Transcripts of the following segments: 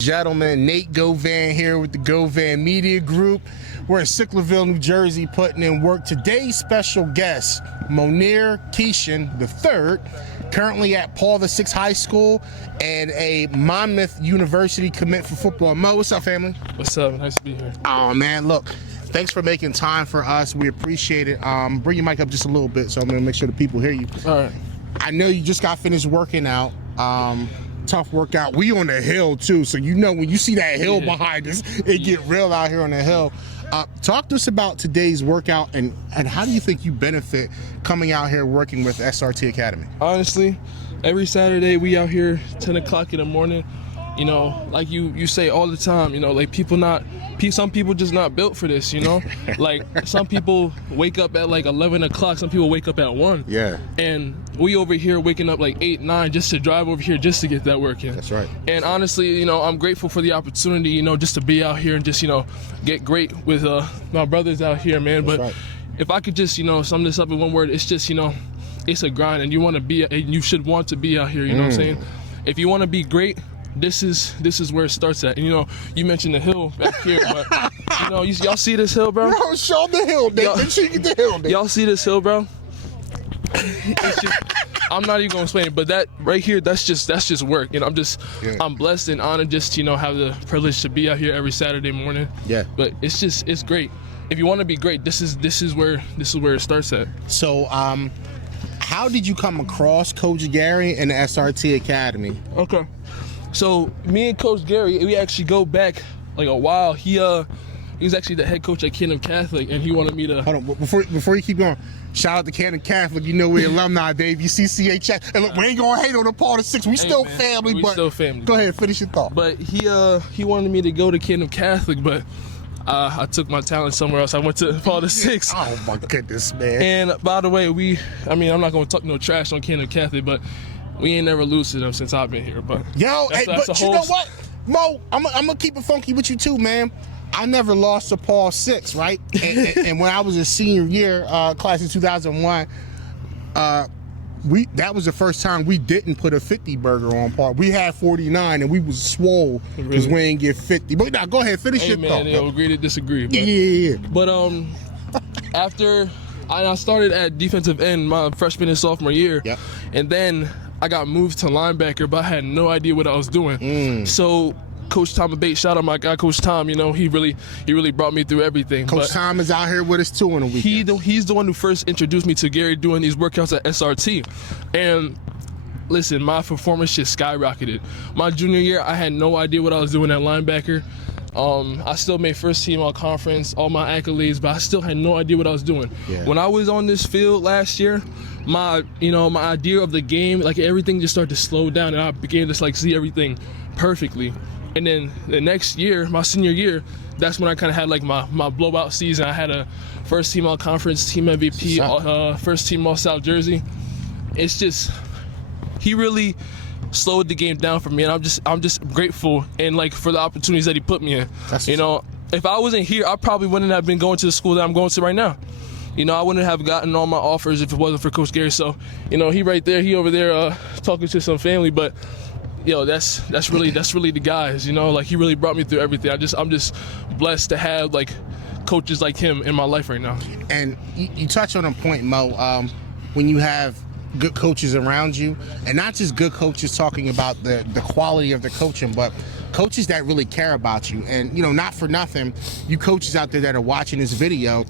Gentlemen, Nate Govan here with the Govan Media Group. We're in Sicklerville, New Jersey, putting in work. Today's special guest, Mounir Keshen III, currently at Paul VI High School and a Monmouth University commit for football. Mo, what's up, family? What's up? Nice to be here. Oh, man, look, thanks for making time for us. We appreciate it. Bring your mic up just a little bit so I'm going to make sure the people hear you. All right. I know you just got finished working out. Tough workout. We on the hill too, so you know when you see that hill behind us, it get real out here on the hill. Talk to us about today's workout and how do you think you benefit coming out here working with SRT Academy? Honestly, every Saturday we out here 10 o'clock in the morning. You know, like you say all the time, you know, like some people just not built for this, you know? Like some people wake up at like 11 o'clock, some people wake up at 1. Yeah. And we over here waking up like 8, 9 just to drive over here just to get that work in. That's right. And honestly, you know, I'm grateful for the opportunity, you know, just to be out here and just, you know, get great with my brothers out here, man. That's but right. If I could just, you know, sum this up in one word, it's just, you know, it's a grind and you should want to be out here, you know what I'm saying? If you want to be great, this is where it starts at. And, you know, you mentioned the hill back here, but you know, y'all see this hill, bro? Bro, show the hill, Nick. Make sure you get the hill, Nick. Y'all see this hill, bro? It's just, I'm not even gonna explain it, but that right here, that's just work. You know, I'm blessed and honored just to, you know, have the privilege to be out here every Saturday morning. Yeah. But it's great. If you want to be great, this is where it starts at. So, how did you come across Coach Gary and the SRT Academy? Okay. So me and Coach Gary, we actually go back like a while. He was actually the head coach at Kingdom Catholic, and he wanted me to. Hold on, before you keep going, shout out to Kingdom Catholic. You know we're alumni, baby. CCHS. And look, we ain't gonna hate on the Paul VI. We still family, we but still family. Go ahead, finish your thought. But he wanted me to go to Kingdom Catholic, but I took my talent somewhere else. I went to Paul VI. Oh my goodness, man. And by the way, I'm not gonna talk no trash on Kingdom Catholic, but we ain't never lose to them since I've been here. But but you know what, Mo? I'm gonna keep it funky with you too, man. I never lost to Paul VI, right? and when I was a senior year, class of 2001, that was the first time we didn't put a 50 burger on Paul. We had 49 and we was swole because we ain't get 50. But now go ahead, finish your thought. They'll agree to disagree. But, yeah. But after I started at defensive end my freshman and sophomore year, and then I got moved to linebacker, but I had no idea what I was doing. So Coach Tom Bates, shout out my guy, Coach Tom. You know, he really brought me through everything. Coach Tom is out here with us too on the weekend. He's the one who first introduced me to Gary doing these workouts at SRT. And listen, my performance just skyrocketed. My junior year, I had no idea what I was doing at linebacker. I still made first team all conference, all my accolades, but I still had no idea what I was doing. Yeah. When I was on this field last year, my idea of the game, like everything just started to slow down, and I began to like see everything perfectly. And then the next year, my senior year, that's when I kind of had like my blowout season. I had a first team all conference, team MVP, first team all South Jersey. It's just, he really slowed the game down for me, and I'm just grateful and like for the opportunities that he put me in. You know, if I wasn't here, I probably wouldn't have been going to the school that I'm going to right now. You know, I wouldn't have gotten all my offers if it wasn't for Coach Gary. So, you know, he over there talking to some family, but yo, that's really the guys. You know, like he really brought me through everything. I'm just blessed to have like coaches like him in my life right now. And you touch on a point, Mo, when you have good coaches around you, and not just good coaches talking about the quality of the coaching, but coaches that really care about you. And, you know, not for nothing, you coaches out there that are watching this video,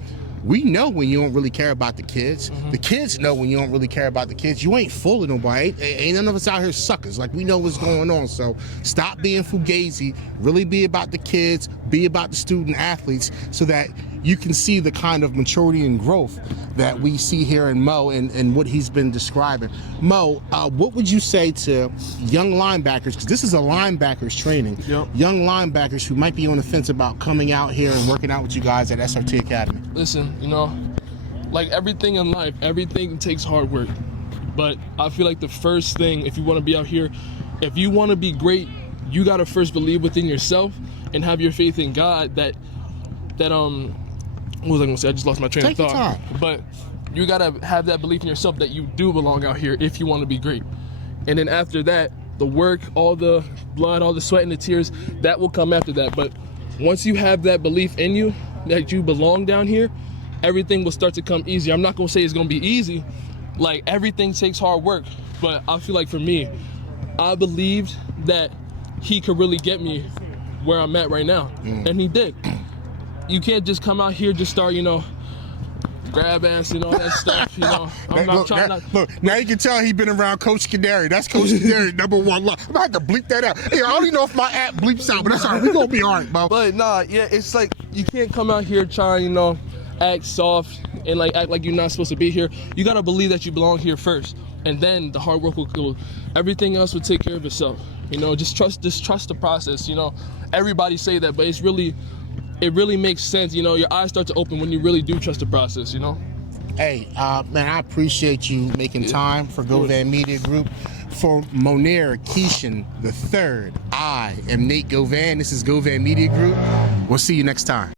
we know when you don't really care about the kids. The kids know when you don't really care about the kids. You ain't fooling nobody. Ain't none of us out here suckers. Like, we know what's going on. So stop being fugazi. Really be about the kids. Be about the student athletes so that you can see the kind of maturity and growth that we see here in Mo and what he's been describing. Mo, what would you say to young linebackers, because this is a linebackers training, young linebackers who might be on the fence about coming out here and working out with you guys at SRT Academy? Listen, you know, like everything in life, everything takes hard work. But I feel like the first thing, if you want to be out here, if you want to be great, you got to first believe within yourself and have your faith in God that what was I gonna say? I just lost my train of thought. But you gotta have that belief in yourself that you do belong out here if you want to be great. And then after that, the work, all the blood, all the sweat and the tears, that will come after that. But once you have that belief in you that you belong down here, everything will start to come easier. I'm not gonna say it's gonna be easy. Like, everything takes hard work, but I feel like for me, I believed that he could really get me where I'm at right now, and he did. You can't just come out here, just start, grab ass and all that stuff, I'm not trying to. Look, now you can tell he been around Coach Canary. That's Coach Canary #1 love. I'm gonna have to bleep that out. Hey, I don't even know if my app bleeps out, but that's all right. We gonna be all right, bro. But nah, yeah, it's like you can't come out here trying, act soft and act like you're not supposed to be here. You gotta believe that you belong here first, and then the hard work will everything else will take care of itself. Just trust the process. Everybody say that, but it really makes sense. Your eyes start to open when you really do trust the process. Hey, man, I appreciate you making time for Govan Media Group. For Mounir Keshen III, I am Nate Govan. This is Govan Media Group. We'll see you next time.